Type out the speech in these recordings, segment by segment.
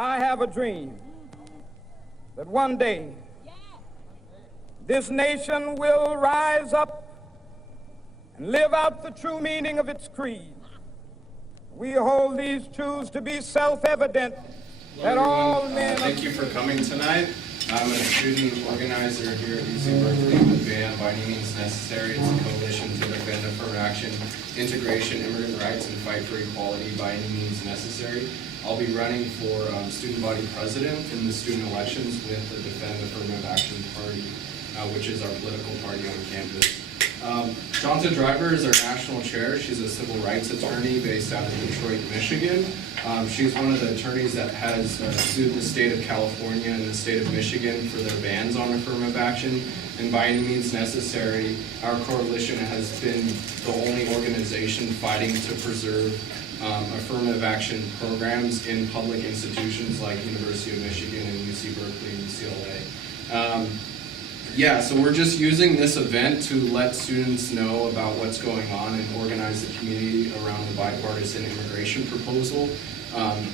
I have a dream that one day this nation will rise up and live out the true meaning of its creed. We hold these truths to be self-evident that all men... Thank you for coming tonight. I'm a student organizer here at UC-Berkeley with BAMN, By Any Means Necessary. It's a coalition to defend affirmative action, integration, immigrant rights, and fight for equality by any means necessary. I'll be running for student body president in the student elections with the Defend Affirmative Action Party, which is our political party on campus. Shanta Driver is our national chair. She's a civil rights attorney based out of Detroit, Michigan. She's one of the attorneys that has sued the state of California and the state of Michigan for their bans on affirmative action. And By Any Means Necessary, our coalition has been the only organization fighting to preserve affirmative action programs in public institutions like University of Michigan and UC-Berkeley and UCLA. Yeah, so we're just using this event to let students know about what's going on and organize the community around the bipartisan immigration proposal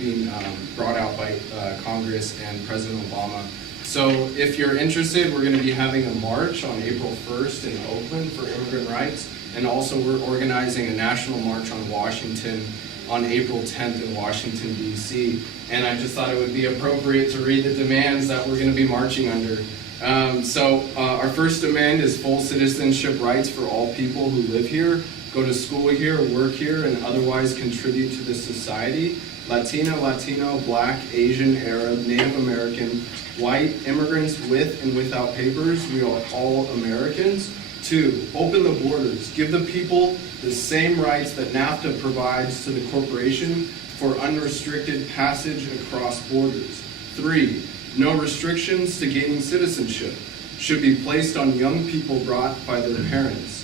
being brought out by Congress and President Obama. So if you're interested, we're going to be having a march on April 1st in Oakland for immigrant rights, and also we're organizing a national march on Washington on April 10th in Washington, D.C. And I just thought it would be appropriate to read the demands that we're going to be marching under. Our first demand is full citizenship rights for all people who live here, go to school here, work here, and otherwise contribute to the society. Latina, Latino, Black, Asian, Arab, Native American, white, immigrants with and without papers, we are all Americans. 2, open the borders. Give the people the same rights that NAFTA provides to the corporation for unrestricted passage across borders. 3, no restrictions to gaining citizenship should be placed on young people brought by their parents.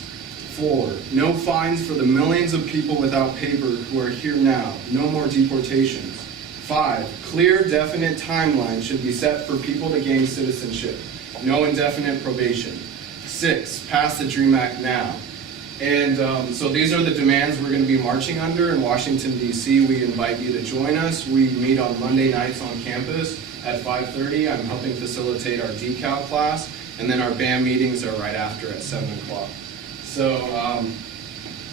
4, no fines for the millions of people without paper who are here now. No more deportations. 5, clear, definite timeline should be set for people to gain citizenship. No indefinite probation. 6, pass the DREAM Act now. And so these are the demands we're going to be marching under in Washington, D.C. We invite you to join us. We meet on Monday nights on campus at 5:30. I'm helping facilitate our decal class, and then our BAM meetings are right after at 7 o'clock. So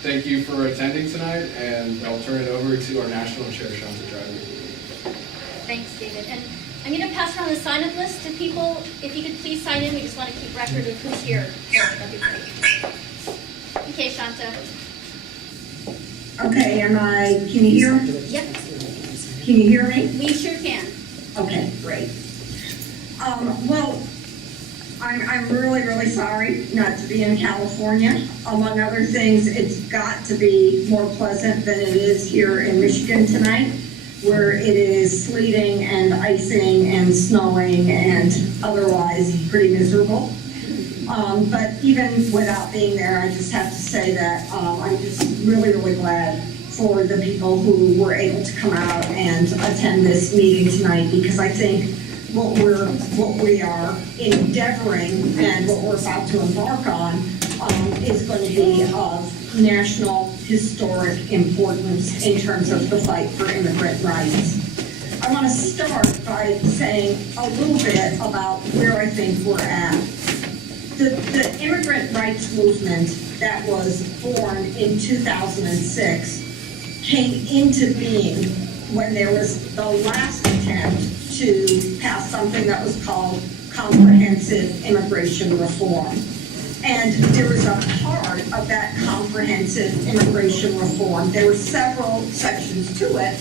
thank you for attending tonight, and I'll turn it over to our national chair, Shanta Driver. Thanks, David. And I'm going to pass around the sign-up list to people. If you could please sign in, we just want to keep record of who's here. That'd be great. Okay, Shanta. Okay, can you hear? Yep. Can you hear me? We sure can. Okay, great. Well, I'm really, really sorry not to be in California. Among other things, it's got to be more pleasant than it is here in Michigan tonight, where it is sleeting and icing and snowing and otherwise pretty miserable. But even without being there, I just have to say that I'm just really, really glad for the people who were able to come out and attend this meeting tonight, because I think what we are endeavoring and what we're about to embark on is going to be of national historic importance in terms of the fight for immigrant rights. I want to start by saying a little bit about where I think we're at. The immigrant rights movement that was born in 2006 came into being when there was the last attempt to pass something that was called comprehensive immigration reform. And there was a part of that comprehensive immigration reform. There were several sections to it,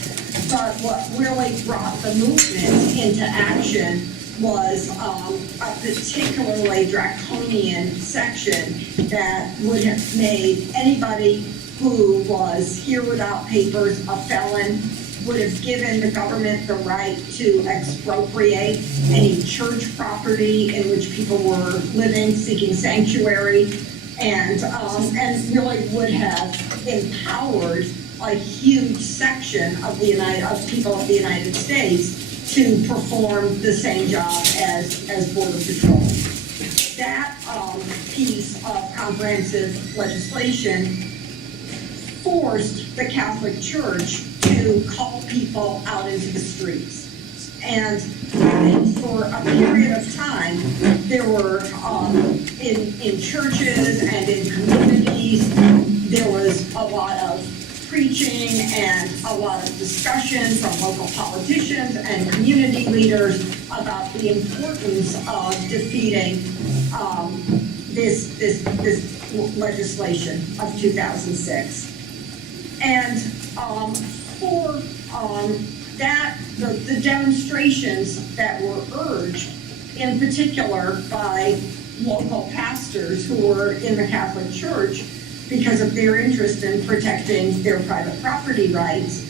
but what really brought the movement into action was a particularly draconian section that would have made anybody who was here without papers a felon, would have given the government the right to expropriate any church property in which people were living, seeking sanctuary, and really would have empowered a huge section of people of the United States to perform the same job as Border Patrol. That piece of comprehensive legislation forced the Catholic Church to call people out into the streets. And I think for a period of time, there were, in churches and in communities, there was a lot of preaching and a lot of discussion from local politicians and community leaders about the importance of defeating this legislation of 2006. And for that, the demonstrations that were urged, in particular by local pastors who were in the Catholic Church because of their interest in protecting their private property rights,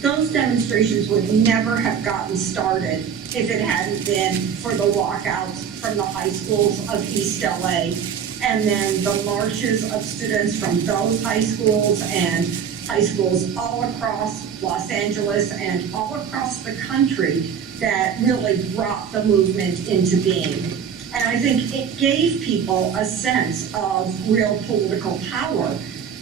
those demonstrations would never have gotten started if it hadn't been for the walkouts from the high schools of East LA, and then the marches of students from those high schools and high schools all across Los Angeles and all across the country that really brought the movement into being. And I think it gave people a sense of real political power.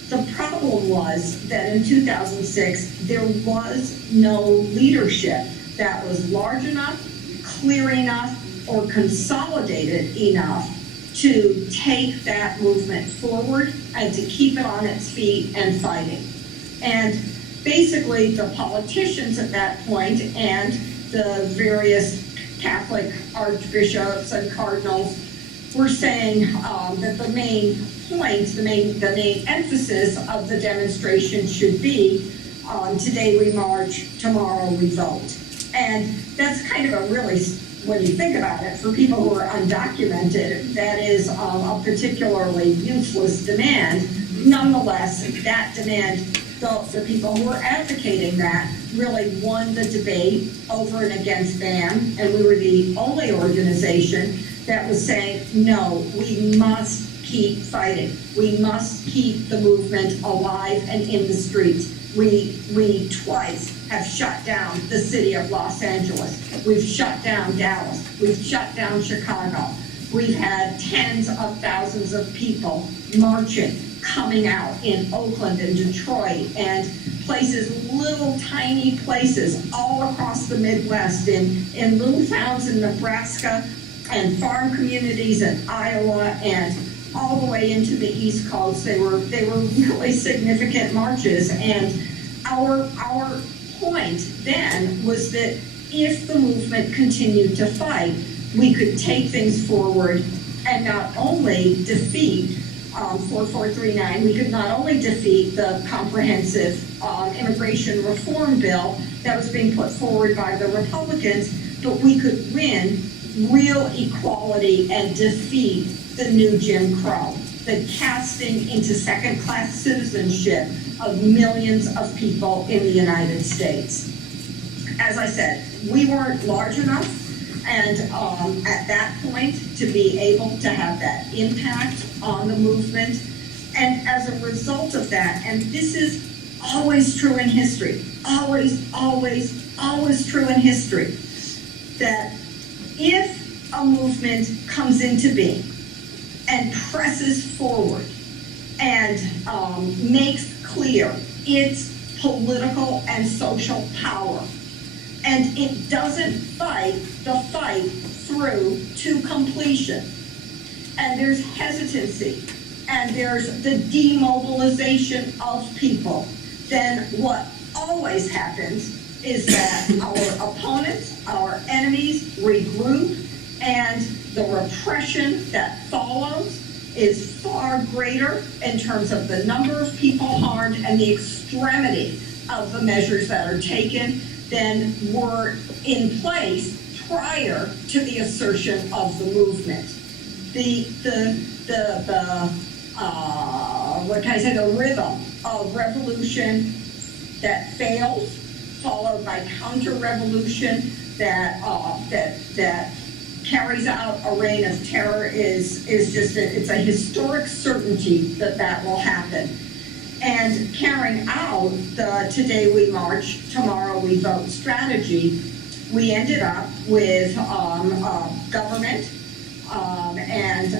The problem was that in 2006, there was no leadership that was large enough, clear enough, or consolidated enough to take that movement forward and to keep it on its feet and fighting. And basically, the politicians at that point and the various Catholic archbishops and cardinals were saying that the main point, the main emphasis of the demonstration should be today we march, tomorrow we vote. And that's kind of a really, when you think about it, for people who are undocumented, that is a particularly useless demand. Nonetheless, that demand, the people who were advocating that really won the debate over and against BAMN, and we were the only organization that was saying, no, we must keep fighting. We must keep the movement alive and in the streets. We twice have shut down the city of Los Angeles. We've shut down Dallas. We've shut down Chicago. We've had tens of thousands of people marching, coming out in Oakland and Detroit and places, little tiny places all across the Midwest, in little towns in Nebraska and farm communities in Iowa and all the way into the East Coast. They were really significant marches, and our point then was that if the movement continued to fight, we could take things forward and not only defeat 4439, we could not only defeat the comprehensive immigration reform bill that was being put forward by the Republicans, but we could win real equality and defeat the new Jim Crow, the casting into second-class citizenship of millions of people in the United States. As I said, we weren't large enough, and at that point, to be able to have that impact on the movement. And as a result of that, and this is always true in history, always, always, always true in history, that if a movement comes into being and presses forward and makes clear its political and social power, and it doesn't fight the fight through to completion, and there's hesitancy, and there's the demobilization of people, then what always happens is that our opponents, our enemies regroup, and the repression that follows is far greater in terms of the number of people harmed and the extremity of the measures that are taken than were in place prior to the assertion of the movement. What can I say, the rhythm of revolution that fails, followed by counter-revolution that carries out a reign of terror is just it's a historic certainty that will happen. And carrying out the today we march, tomorrow we vote strategy, we ended up with government and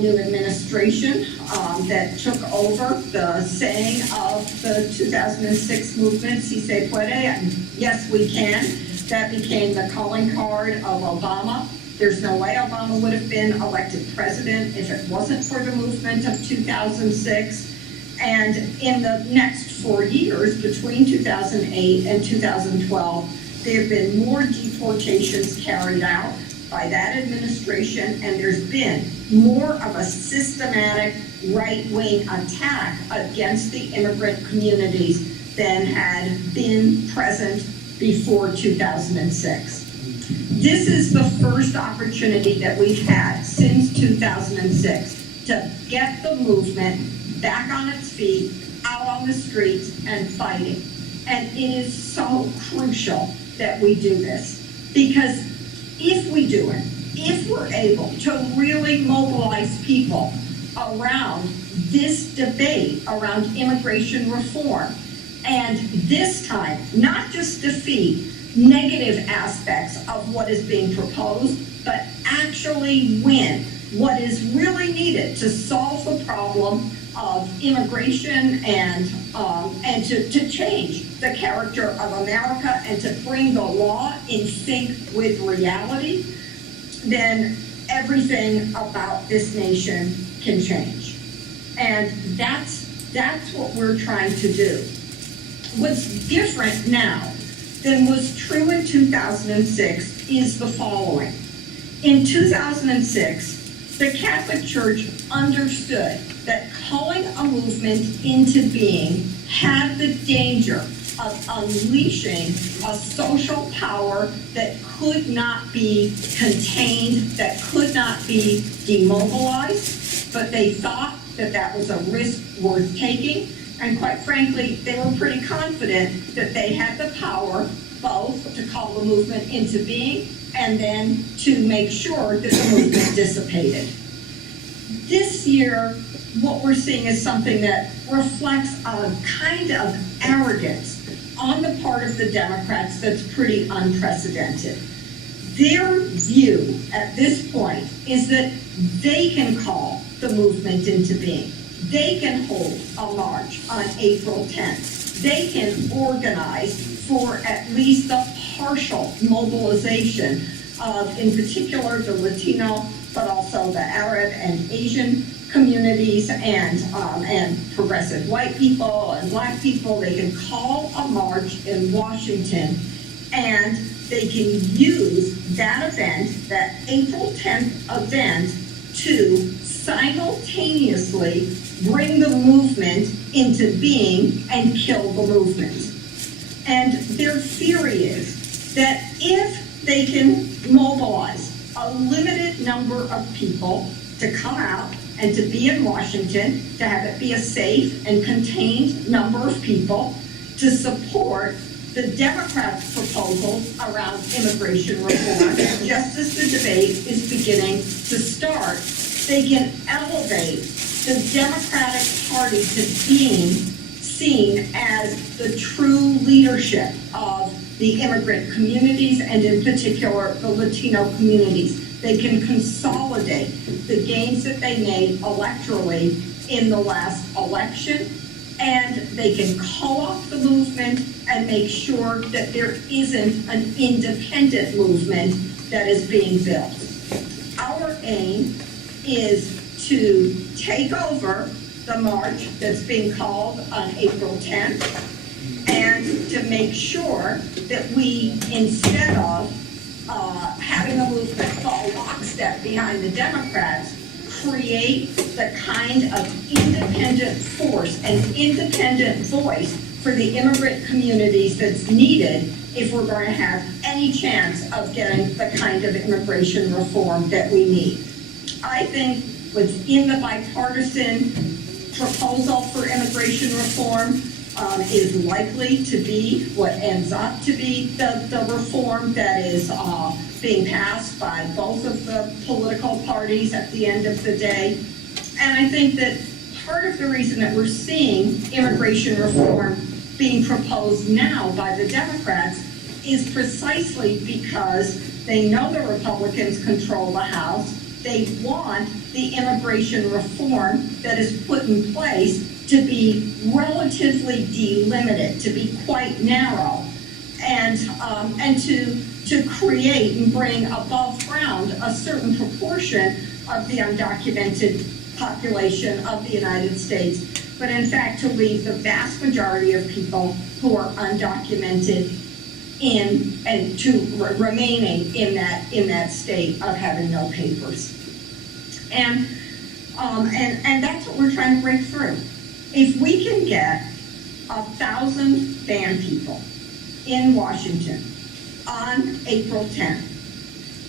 new administration that took over the saying of the 2006 movement, si se puede, and yes we can. That became the calling card of Obama. There's no way Obama would have been elected president if it wasn't for the movement of 2006. And in the next 4 years, between 2008 and 2012, there have been more deportations carried out by that administration, and there's been more of a systematic right-wing attack against the immigrant communities than had been present before 2006. This is the first opportunity that we've had since 2006 to get the movement back on its feet, out on the streets, and fighting. And it is so crucial that we do this, because if we do it, if we're able to really mobilize people around this debate around immigration reform, and this time, not just defeat negative aspects of what is being proposed, but actually win what is really needed to solve the problem of immigration and to change the character of America and to bring the law in sync with reality, then everything about this nation can change. And that's what we're trying to do. What's different now than was true in 2006 is the following. In 2006, the Catholic Church understood that calling a movement into being had the danger of unleashing a social power that could not be contained, that could not be demobilized, but they thought that that was a risk worth taking. And quite frankly, they were pretty confident that they had the power both to call the movement into being and then to make sure that the movement dissipated. This year, what we're seeing is something that reflects a kind of arrogance on the part of the Democrats that's pretty unprecedented. Their view at this point is that they can call the movement into being. They can hold a march on April 10th. They can organize for at least the partial mobilization of, in particular, the Latino, but also the Arab and Asian communities and progressive white people and black people. They can call a march in Washington, and they can use that event, that April 10th event, to simultaneously bring the movement into being and kill the movement. And their theory is that if they can mobilize a limited number of people to come out and to be in Washington, to have it be a safe and contained number of people, to support the Democrats' proposals around immigration reform, just as the debate is beginning to start, they can elevate the Democratic Party to being seen as the true leadership of the immigrant communities and in particular the Latino communities. They can consolidate the gains that they made electorally in the last election, and they can co-opt the movement and make sure that there isn't an independent movement that is being built. Our aim is to take over the march that's being called on April 10th and to make sure that we, instead of having a movement fall lockstep behind the Democrats, create the kind of independent force and independent voice for the immigrant communities that's needed if we're going to have any chance of getting the kind of immigration reform that we need. I think within the bipartisan proposal for immigration reform is likely to be what ends up to be the reform that is being passed by both of the political parties at the end of the day. And I think that part of the reason that we're seeing immigration reform being proposed now by the Democrats is precisely because they know the Republicans control the House. They want the immigration reform that is put in place to be relatively delimited, to be quite narrow. and to create and bring above ground a certain proportion of the undocumented population of the United States, but in fact to leave the vast majority of people who are undocumented in and to remaining in that state of having no papers. And that's what we're trying to break through. If we can get 1,000 BAMN people in Washington on April 10th,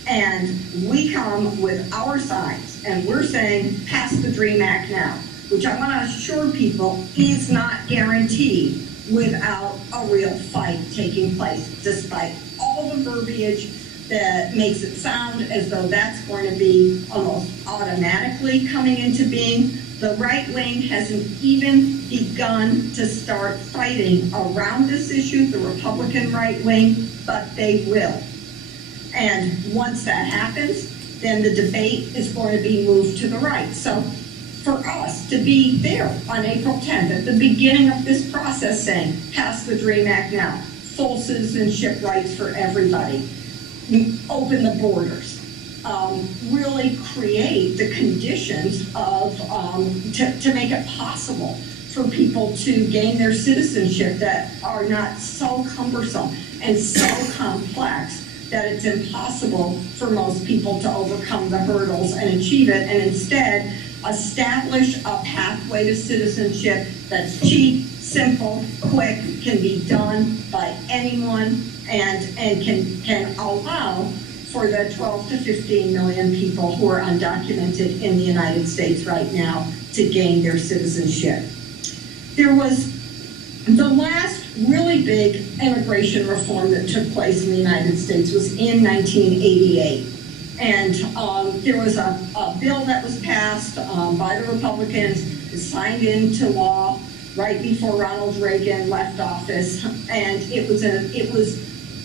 and we come with our signs, and we're saying, pass the DREAM Act now, which I want to assure people is not guaranteed without a real fight taking place, despite all the verbiage that makes it sound as though that's going to be almost automatically coming into being. The right wing hasn't even begun to start fighting around this issue, the Republican right wing, but they will. And once that happens, then the debate is going to be moved to the right. So for us to be there on April 10th, at the beginning of this process saying, pass the DREAM Act now, full citizenship rights for everybody, open the borders, really create the conditions of, to make it possible for people to gain their citizenship that are not so cumbersome and so complex that it's impossible for most people to overcome the hurdles and achieve it, and instead establish a pathway to citizenship that's cheap, simple, quick, can be done by anyone, and can allow for the 12 to 15 million people who are undocumented in the United States right now to gain their citizenship. There was the last really big immigration reform that took place in the United States was in 1988. And there was a bill that was passed by the Republicans, signed into law right before Ronald Reagan left office, and it was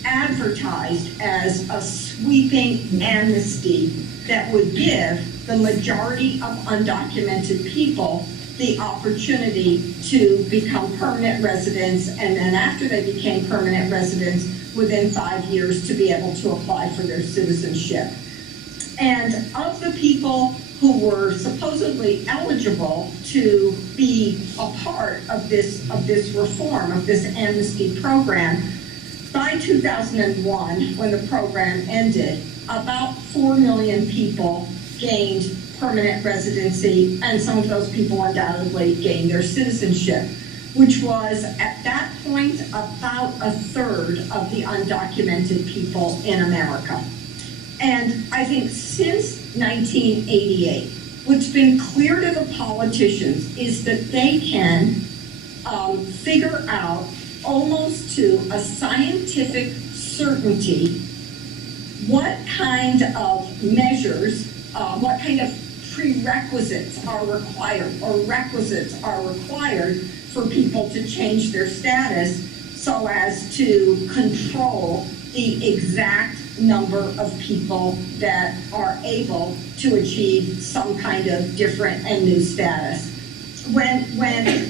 advertised as a sweeping amnesty that would give the majority of undocumented people the opportunity to become permanent residents, and then after they became permanent residents, within 5 years to be able to apply for their citizenship. And of the people who were supposedly eligible to be a part of this reform, of this amnesty program, by 2001, when the program ended, about 4 million people gained permanent residency, and some of those people undoubtedly gained their citizenship, which was at that point about a third of the undocumented people in America. And I think since 1988, what's been clear to the politicians is that they can figure out almost to a scientific certainty what kind of measures, what kind of prerequisites are required or requisites are required for people to change their status so as to control the exact number of people that are able to achieve some kind of different and new status. When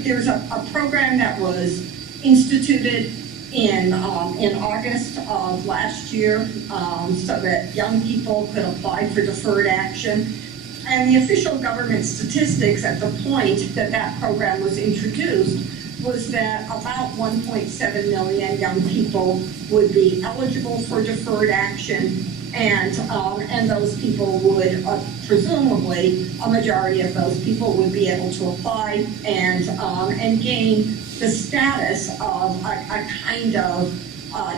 there's a program that was instituted in August of last year so that young people could apply for deferred action. And the official government statistics at the point that that program was introduced was that about 1.7 million young people would be eligible for deferred action, and those people would, presumably, a majority of those people would be able to apply and gain the status of a kind of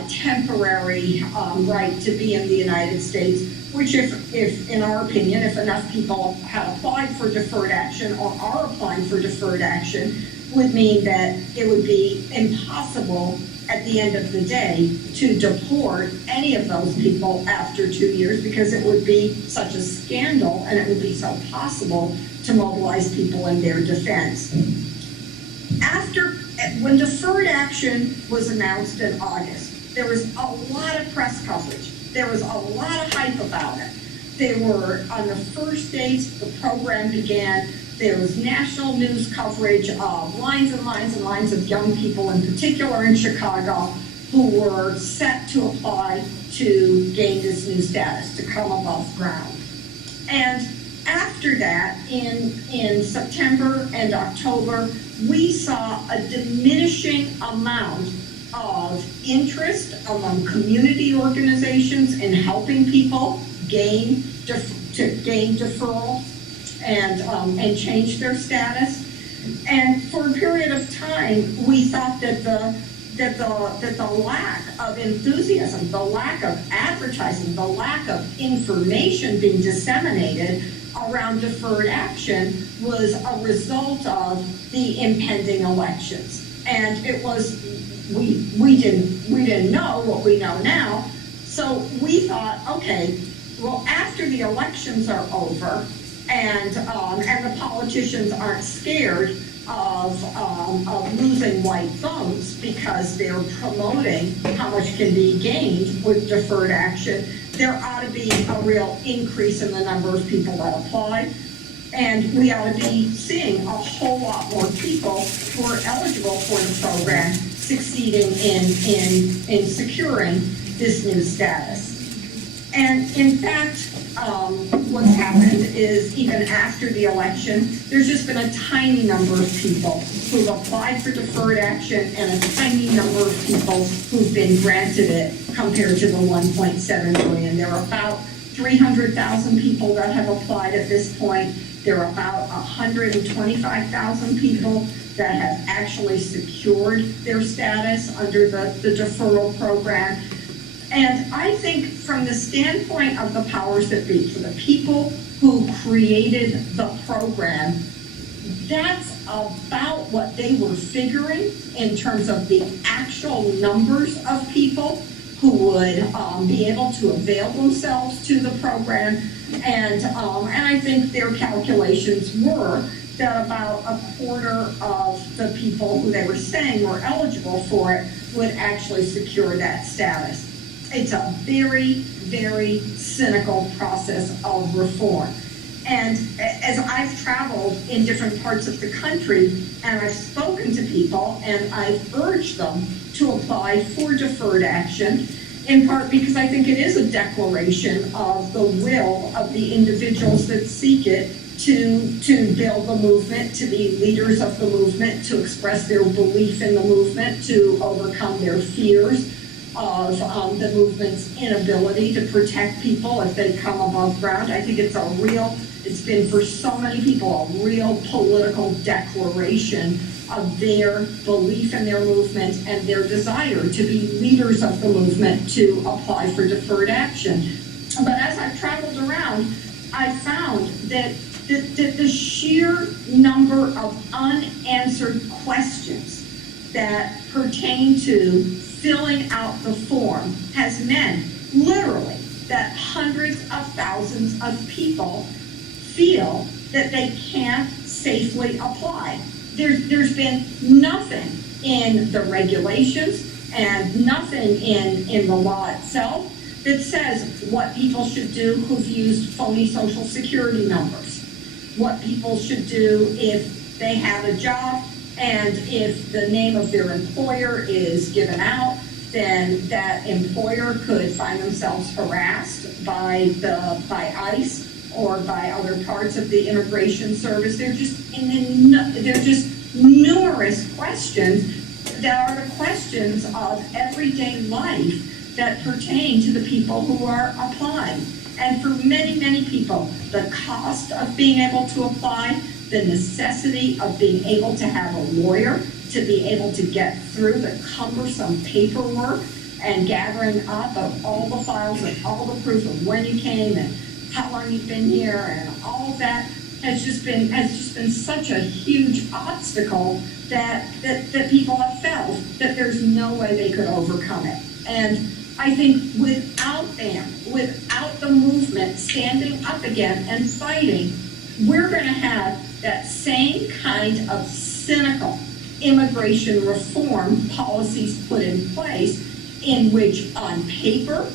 temporary right to be in the United States, which if in our opinion, if enough people had applied for deferred action or are applying for deferred action, would mean that it would be impossible at the end of the day to deport any of those people after 2 years, because it would be such a scandal and it would be so possible to mobilize people in their defense. When deferred action was announced in August, there was a lot of press coverage. There was a lot of hype about it. They were, on the first days the program began, there was national news coverage of lines and lines and lines of young people, in particular in Chicago, who were set to apply to gain this new status, to come above ground. And after that, in September and October, we saw a diminishing amount of interest among community organizations in helping people gain deferral and change their status. And for a period of time, we thought that the lack of enthusiasm, the lack of advertising, the lack of information being disseminated around deferred action was a result of the impending elections. And it was, we didn't know what we know now, so we thought, okay, well, after the elections are over and the politicians aren't scared of losing white votes because they're promoting how much can be gained with deferred action, there ought to be a real increase in the number of people that apply. And we ought to be seeing a whole lot more people who are eligible for the program succeeding in securing this new status. And in fact, what's happened is even after the election, there's just been a tiny number of people who've applied for deferred action and a tiny number of people who've been granted it compared to the 1.7 million. There are about 300,000 people that have applied at this point. There are about 125,000 people that have actually secured their status under the deferral program. And I think from the standpoint of the powers that be, for the people who created the program, that's about what they were figuring in terms of the actual numbers of people who would be able to avail themselves to the program. And I think their calculations were that about a quarter of the people who they were saying were eligible for it would actually secure that status. It's a very, very cynical process of reform. And as I've traveled in different parts of the country and I've spoken to people and I've urged them to apply for deferred action, in part because I think it is a declaration of the will of the individuals that seek it to build the movement, to be leaders of the movement, to express their belief in the movement, to overcome their fears of the movement's inability to protect people if they come above ground. I think it's been for so many people a real political declaration of their belief in their movement and their desire to be leaders of the movement to apply for deferred action. But as I've traveled around, I found that the sheer number of unanswered questions that pertain to filling out the form has meant literally that hundreds of thousands of people feel that they can't safely apply. There's been nothing in the regulations and nothing in the law itself that says what people should do who've used phony social security numbers, what people should do if they have a job and if the name of their employer is given out, then that employer could find themselves harassed by ICE or by other parts of the immigration service. They're just numerous questions that are the questions of everyday life that pertain to the people who are applying. And for many, many people, the cost of being able to apply, the necessity of being able to have a lawyer, to be able to get through the cumbersome paperwork and gathering up of all the files and all the proof of when you came and how long you've been here and all of that has just been such a huge obstacle that people have felt that there's no way they could overcome it. And I think without the movement standing up again and fighting, we're going to have that same kind of cynical immigration reform policies put in place in which on paper,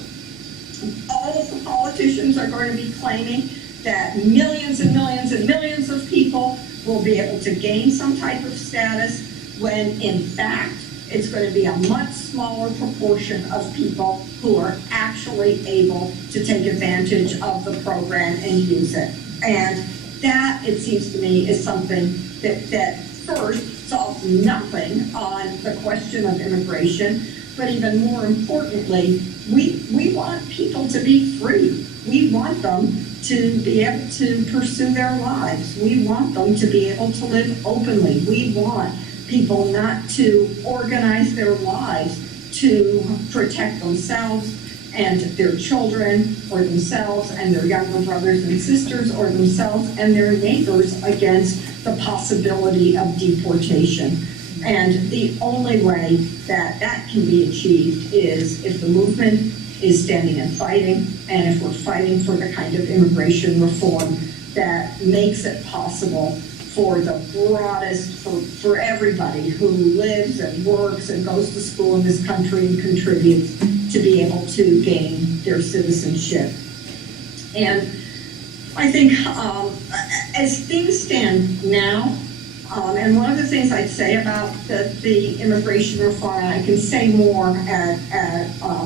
all of the politicians are going to be claiming that millions and millions and millions of people will be able to gain some type of status when in fact it's going to be a much smaller proportion of people who are actually able to take advantage of the program and use it. And that, it seems to me, is something that first solves nothing on the question of immigration, but even more importantly, we want people to be free. We want them to be able to pursue their lives. We want them to be able to live openly. We want people not to organize their lives to protect themselves and their children, or themselves and their younger brothers and sisters, or themselves and their neighbors against the possibility of deportation. And the only way that that can be achieved is if the movement is standing and fighting, and if we're fighting for the kind of immigration reform that makes it possible for the broadest, for everybody who lives and works and goes to school in this country and contributes to be able to gain their citizenship. And I think as things stand now, and one of the things I'd say about the immigration reform, and I can say more at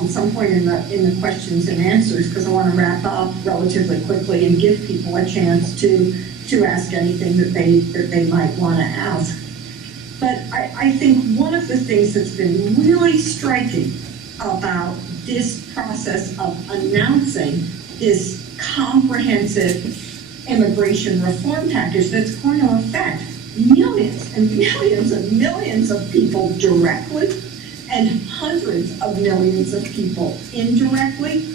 some point in the questions and answers, because I want to wrap up relatively quickly and give people a chance to ask anything that they might want to ask. But I think one of the things that's been really striking about this process of announcing this comprehensive immigration reform package that's going to affect millions and millions and millions of people directly and hundreds of millions of people indirectly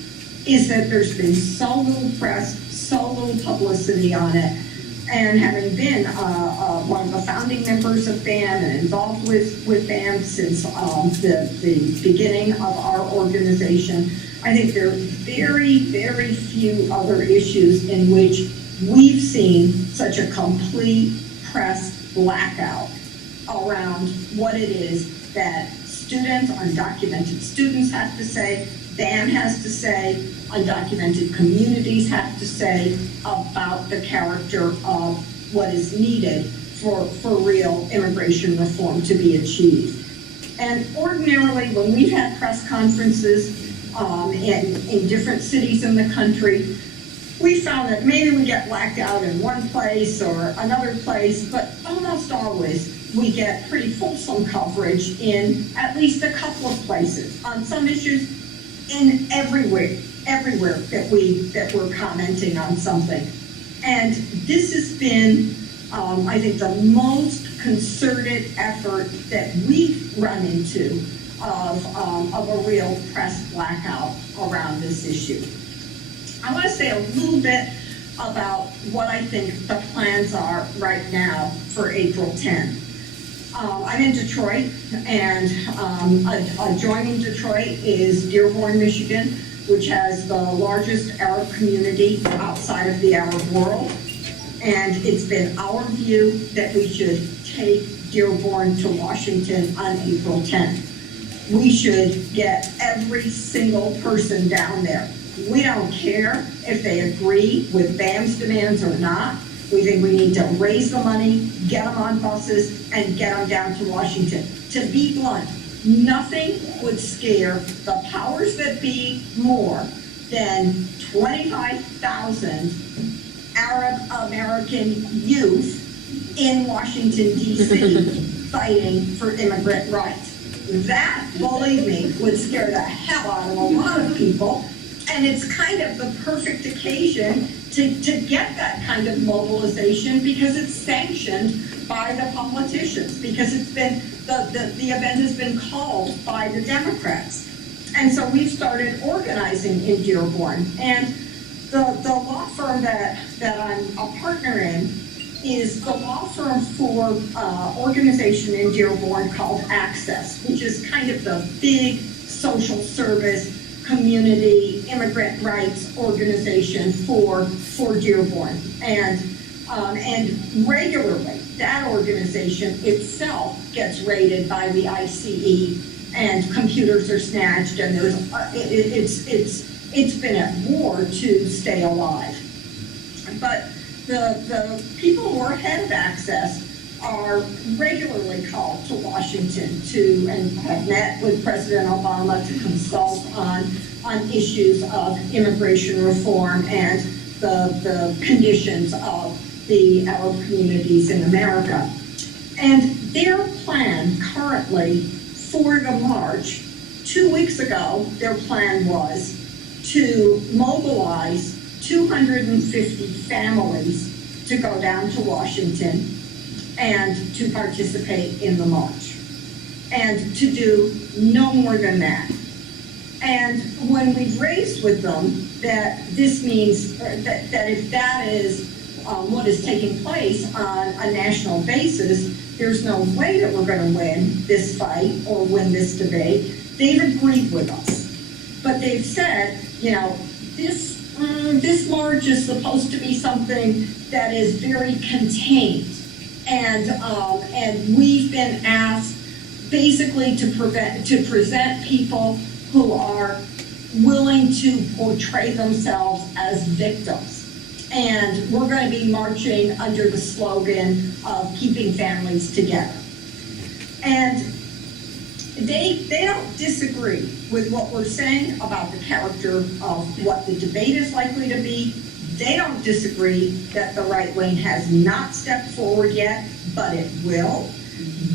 is that there's been so little press, so little publicity on it. And having been one of the founding members of BAMN and involved with BAMN since the beginning of our organization, I think there are very, very few other issues in which we've seen such a complete press blackout around what it is that students, undocumented students have to say, BAMN has to say, undocumented communities have to say about the character of what is needed for real immigration reform to be achieved. And ordinarily, when we've had press conferences in different cities in the country, we found that maybe we get blacked out in one place or another place, but almost always we get pretty fulsome coverage in at least a couple of places. On some issues, in everywhere that we're commenting on something. And this has been, I think, the most concerted effort that we've run into of a real press blackout around this issue. I want to say a little bit about what I think the plans are right now for April 10. I'm in Detroit, and adjoining Detroit is Dearborn, Michigan, which has the largest Arab community outside of the Arab world. And it's been our view that we should take Dearborn to Washington on April 10th. We should get every single person down there. We don't care if they agree with BAMN's demands or not. We think we need to raise the money, get them on buses, and get them down to Washington. To be blunt, nothing would scare the powers that be more than 25,000 Arab American youth in Washington, D.C. fighting for immigrant rights. That, believe me, would scare the hell out of a lot of people. And it's kind of the perfect occasion to get that kind of mobilization because it's sanctioned by the politicians, because it's been, the event has been called by the Democrats. And so we've started organizing in Dearborn. And the law firm that I'm a partner in is the law firm for organization in Dearborn called Access, which is kind of the big social service community immigrant rights organization for Dearborn. And regularly, that organization itself gets raided by the ICE, and computers are snatched, and it's been at war to stay alive. But the people who are head of Access are regularly called to Washington to, and have met with President Obama to consult on issues of immigration reform and the conditions of the Arab communities in America. And their plan currently for the march, 2 weeks ago, their plan was to mobilize 250 families to go down to Washington and to participate in the march, and to do no more than that. And when we've raised with them that this means that if that is what is taking place on a national basis, there's no way that we're going to win this fight or win this debate, they've agreed with us. But they've said, you know, this march is supposed to be something that is very contained. And we've been asked basically to present people who are willing to portray themselves as victims. And we're going to be marching under the slogan of keeping families together. And they don't disagree with what we're saying about the character of what the debate is likely to be. They don't disagree that the right wing has not stepped forward yet, but it will.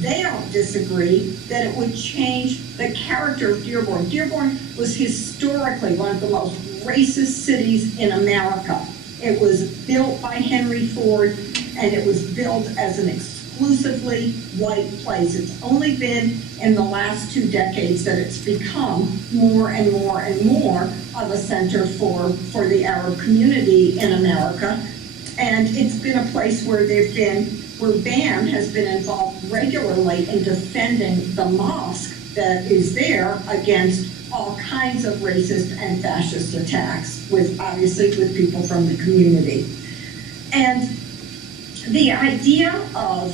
They don't disagree that it would change the character of Dearborn. Dearborn was historically one of the most racist cities in America. It was built by Henry Ford, and it was built as an exclusively white place. It's only been in the last 2 decades that it's become more and more and more of a center for the Arab community in America. And it's been a place where BAMN has been involved regularly in defending the mosque that is there against all kinds of racist and fascist attacks, obviously with people from the community. And the idea of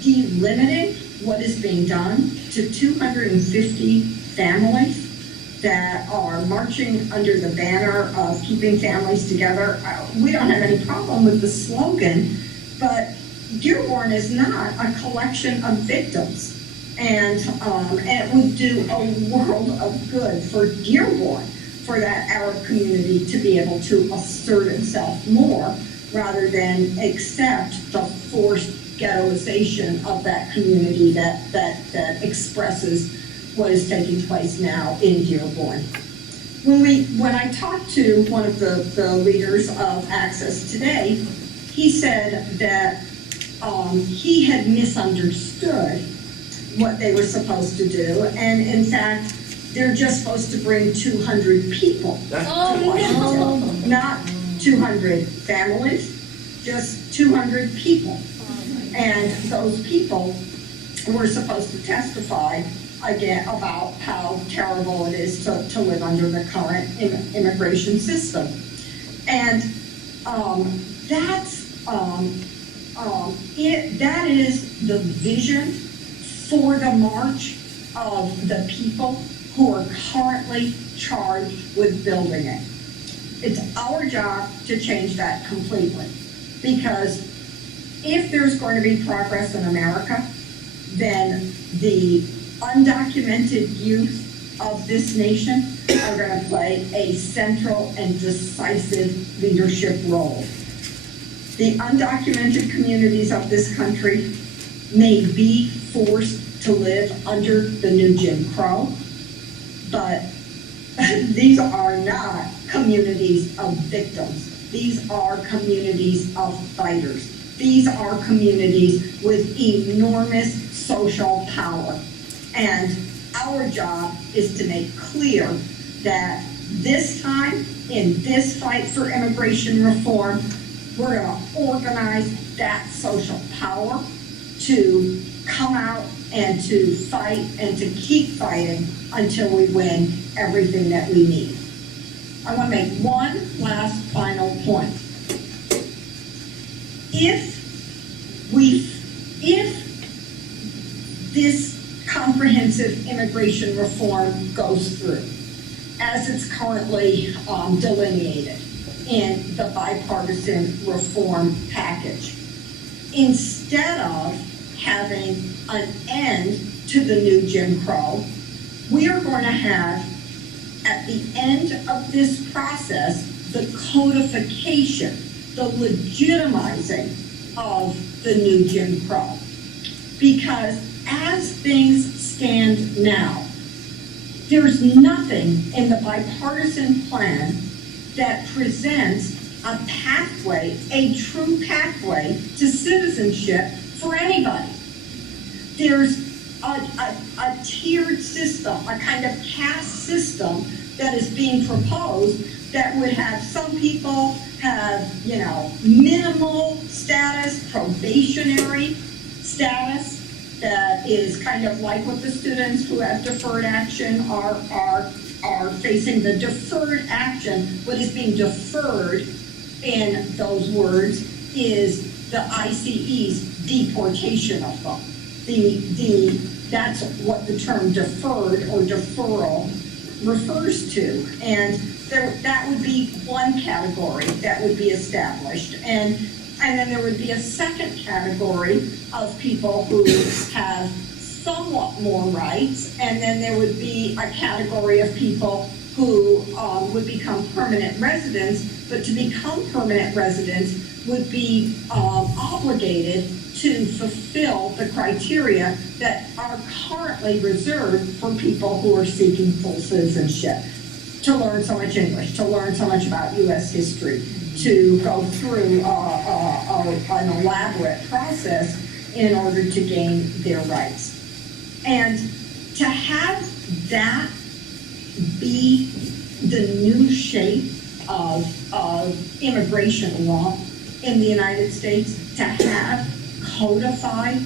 delimiting what is being done to 250 families that are marching under the banner of keeping families together, we don't have any problem with the slogan, but Dearborn is not a collection of victims. And it would do a world of good for Dearborn, for that Arab community to be able to assert itself more rather than accept the forced ghettoization of that community that expresses what is taking place now in Dearborn. When I talked to one of the leaders of Access Today, he said that he had misunderstood what they were supposed to do, and in fact, they're just supposed to bring 200 people to Washington, not 200 families, just 200 people. And those people were supposed to testify again about how terrible it is to live under the current immigration system. And that is the vision for the march of the people who are currently charged with building it. It's our job to change that completely, because if there's going to be progress in America, then the undocumented youth of this nation are going to play a central and decisive leadership role. The undocumented communities of this country may be forced to live under the new Jim Crow, but these are not communities of victims. These are communities of fighters. These are communities with enormous social power. And our job is to make clear that this time, in this fight for immigration reform, we're going to organize that social power to come out and to fight and to keep fighting until we win everything that we need. I want to make one last final point. If this comprehensive immigration reform goes through, as it's currently delineated in the bipartisan reform package, instead of having an end to the new Jim Crow. We are going to have, at the end of this process, the codification, the legitimizing of the new Jim Crow. Because as things stand now, there's nothing in the bipartisan plan that presents a pathway, a true pathway to citizenship for anybody. There's a tiered system, a kind of caste system that is being proposed that would have some people have, minimal status, probationary status, that is kind of like what the students who have deferred action are facing. The deferred action, what is being deferred in those words is the ICE's deportation of them. That's what the term deferred or deferral refers to. And that would be one category that would be established. And then there would be a second category of people who have somewhat more rights. And then there would be a category of people who would become permanent residents, but to become permanent residents would be obligated to fulfill the criteria that are currently reserved for people who are seeking full citizenship. To learn so much English, to learn so much about U.S. history, to go through an elaborate process in order to gain their rights. And to have that be the new shape of immigration law in the United States, to have codified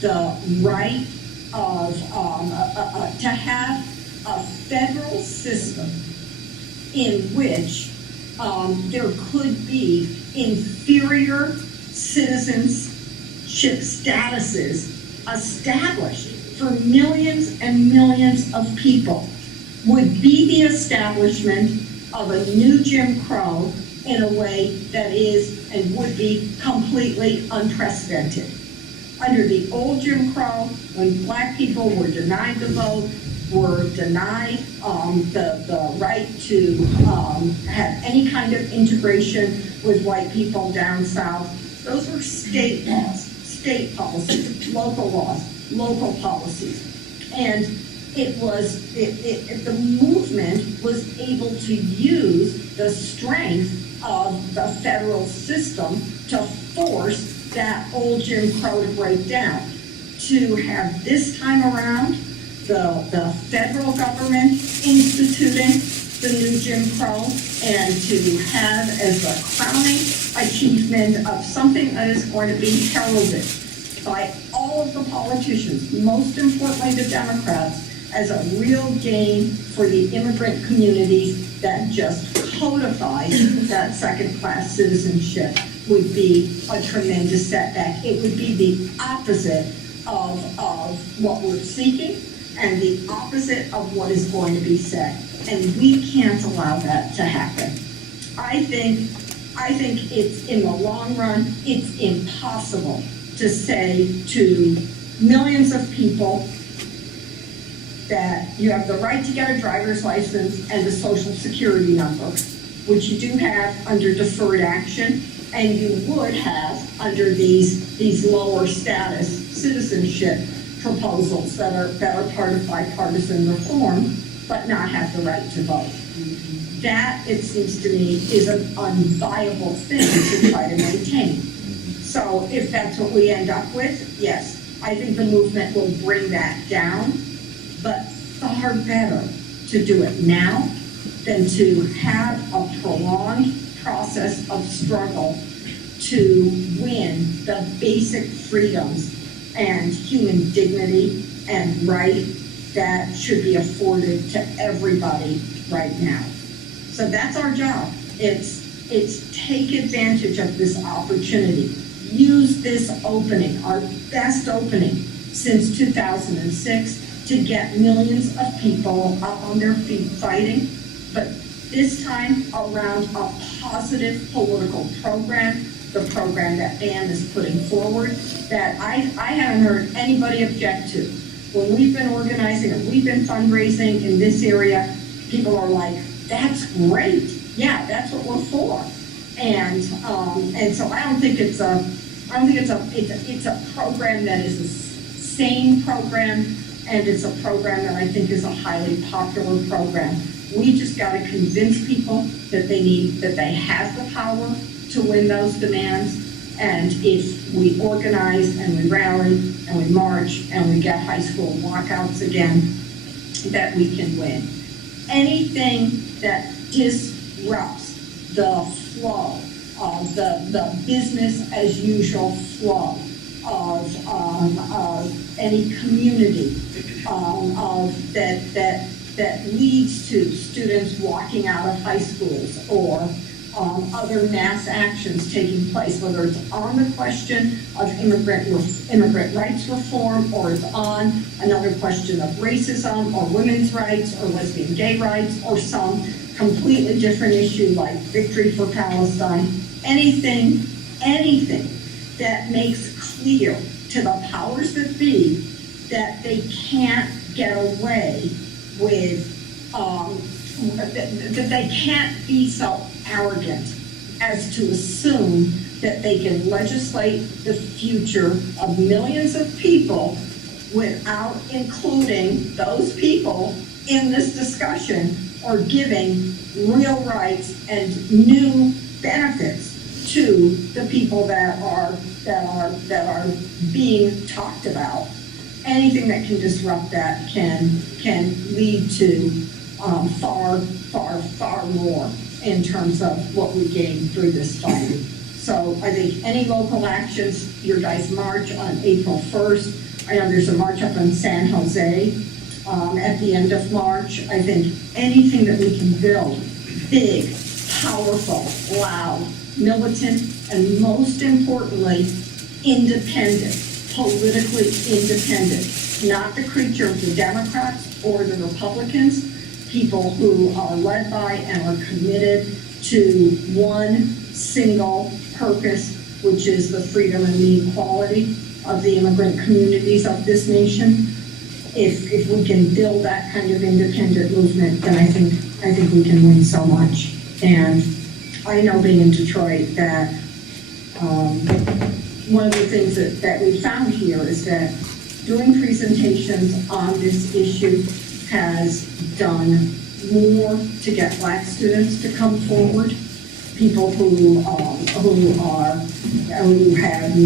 the right of, to have a federal system in which there could be inferior citizenship statuses established for millions and millions of people would be the establishment of a new Jim Crow in a way that is and would be completely unprecedented. Under the old Jim Crow, when black people were denied the vote, were denied the right to have any kind of integration with white people down south, those were state laws, state policies, local laws, local policies. And the movement was able to use the strength of the federal system to force that old Jim Crow to break down. To have this time around the federal government instituting the new Jim Crow, and to have as the crowning achievement of something that is going to be heralded by all of the politicians, most importantly the Democrats, as a real gain for the immigrant communities that just codifies that second-class citizenship would be a tremendous setback. It would be the opposite of what we're seeking and the opposite of what is going to be said. And we can't allow that to happen. I think it's, in the long run, it's impossible to say to millions of people that you have the right to get a driver's license and a social security number, which you do have under deferred action, and you would have under these lower status citizenship proposals that are part of bipartisan reform, but not have the right to vote. That, it seems to me, is an unviable thing to try to maintain. So if that's what we end up with, yes, I think the movement will bring that down, but far better to do it now than to have a prolonged process of struggle to win the basic freedoms and human dignity and right that should be afforded to everybody right now. So that's our job. It's take advantage of this opportunity. Use this opening, our best opening since 2006, to get millions of people up on their feet fighting, but this time around a positive political program the program that BAMN is putting forward that I haven't heard anybody object to. When we've been organizing and we've been fundraising in this area, people are like, that's great. Yeah, that's what we're for. And so I don't think it's a program that is a sane program, and it's a program that I think is a highly popular program. We just got to convince people that they have the power to win those demands. And if we organize and we rally and we march and we get high school walkouts again, that we can win. Anything that disrupts the flow of the business as usual flow of any community that leads to students walking out of high schools or other mass actions taking place, whether it's on the question of immigrant rights reform, or it's on another question of racism or women's rights or lesbian gay rights, or some completely different issue like victory for Palestine. Anything that makes clear to the powers that be that they can't get away with, that they can't be so arrogant as to assume that they can legislate the future of millions of people without including those people in this discussion or giving real rights and new benefits to the people that are being talked about. Anything that can disrupt that can lead to far more in terms of what we gain through this fight. So I think any local actions, your guys' march on April 1st, I know there's a march up in San Jose at the end of March. I think anything that we can build, big, powerful, loud, militant, and most importantly, independent, politically independent, not the creature of the Democrats or the Republicans, people who are led by and are committed to one single purpose, which is the freedom and the equality of the immigrant communities of this nation. If we can build that kind of independent movement, then I think we can win so much. And I know, being in Detroit, that one of the things that we found here is that doing presentations on this issue has done more to get Black students to come forward. People who have,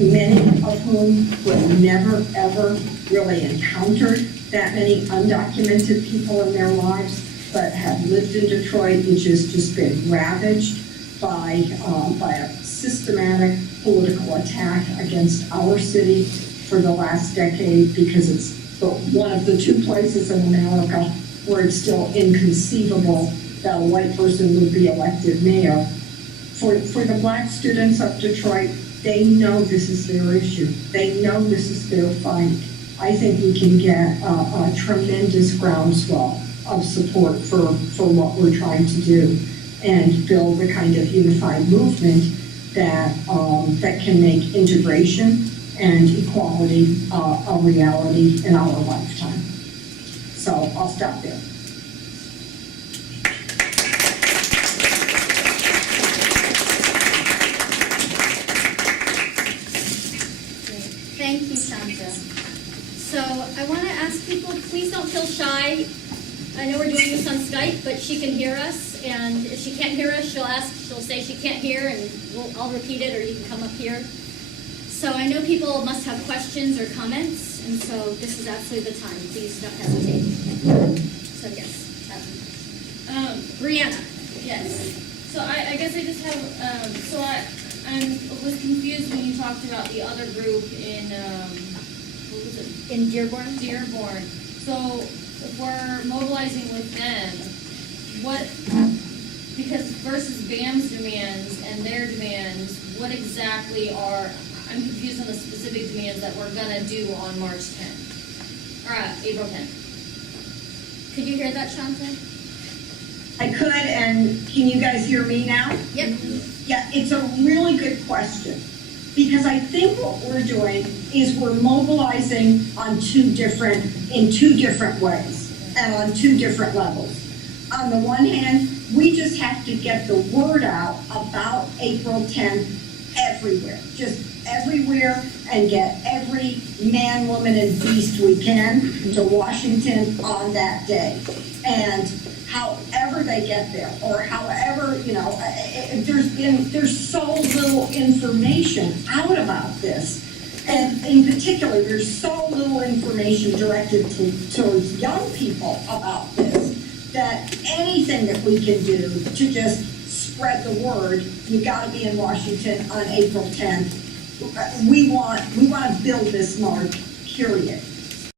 many of whom have never ever really encountered that many undocumented people in their lives, but have lived in Detroit, which has just been ravaged by a systematic political attack against our city for the last decade, because it's one of the two places in America where it's still inconceivable that a white person would be elected mayor. For the Black students of Detroit, they know this is their issue. They know this is their fight. I think we can get a tremendous groundswell of support for what we're trying to do and build the kind of unified movement that can make integration and equality a reality in our lifetime. So I'll stop there. Thank you, Shanta. So I want to ask people, please don't feel shy. I know we're doing this on Skype, but she can hear us, and if she can't hear us, she'll say she can't hear, and I'll repeat it, or you can come up here. So I know people must have questions or comments, and so this is absolutely the time. Please don't hesitate. So yes, Brianna. Yes. So I guess I just have, so I was confused when you talked about the other group in, what was it? In Dearborn? Dearborn. So if we're mobilizing with them, because versus BAM's demands and their demands, what exactly are, I'm confused on the specific demands that we're gonna do on March 10th, or April 10th. Could you hear that, Shanta? I could, and can you guys hear me now? Yep. Yeah, it's a really good question, because I think what we're doing is we're mobilizing in two different ways and on two different levels. On the one hand, we just have to get the word out about April 10th everywhere, just everywhere, and get every man, woman, and beast we can to Washington on that day. And however they get there, or however, there's so little information out about this. And in particular, there's so little information directed towards young people about this, that anything that we can do to just spread the word, you gotta be in Washington on April 10th. We want to build this march, period.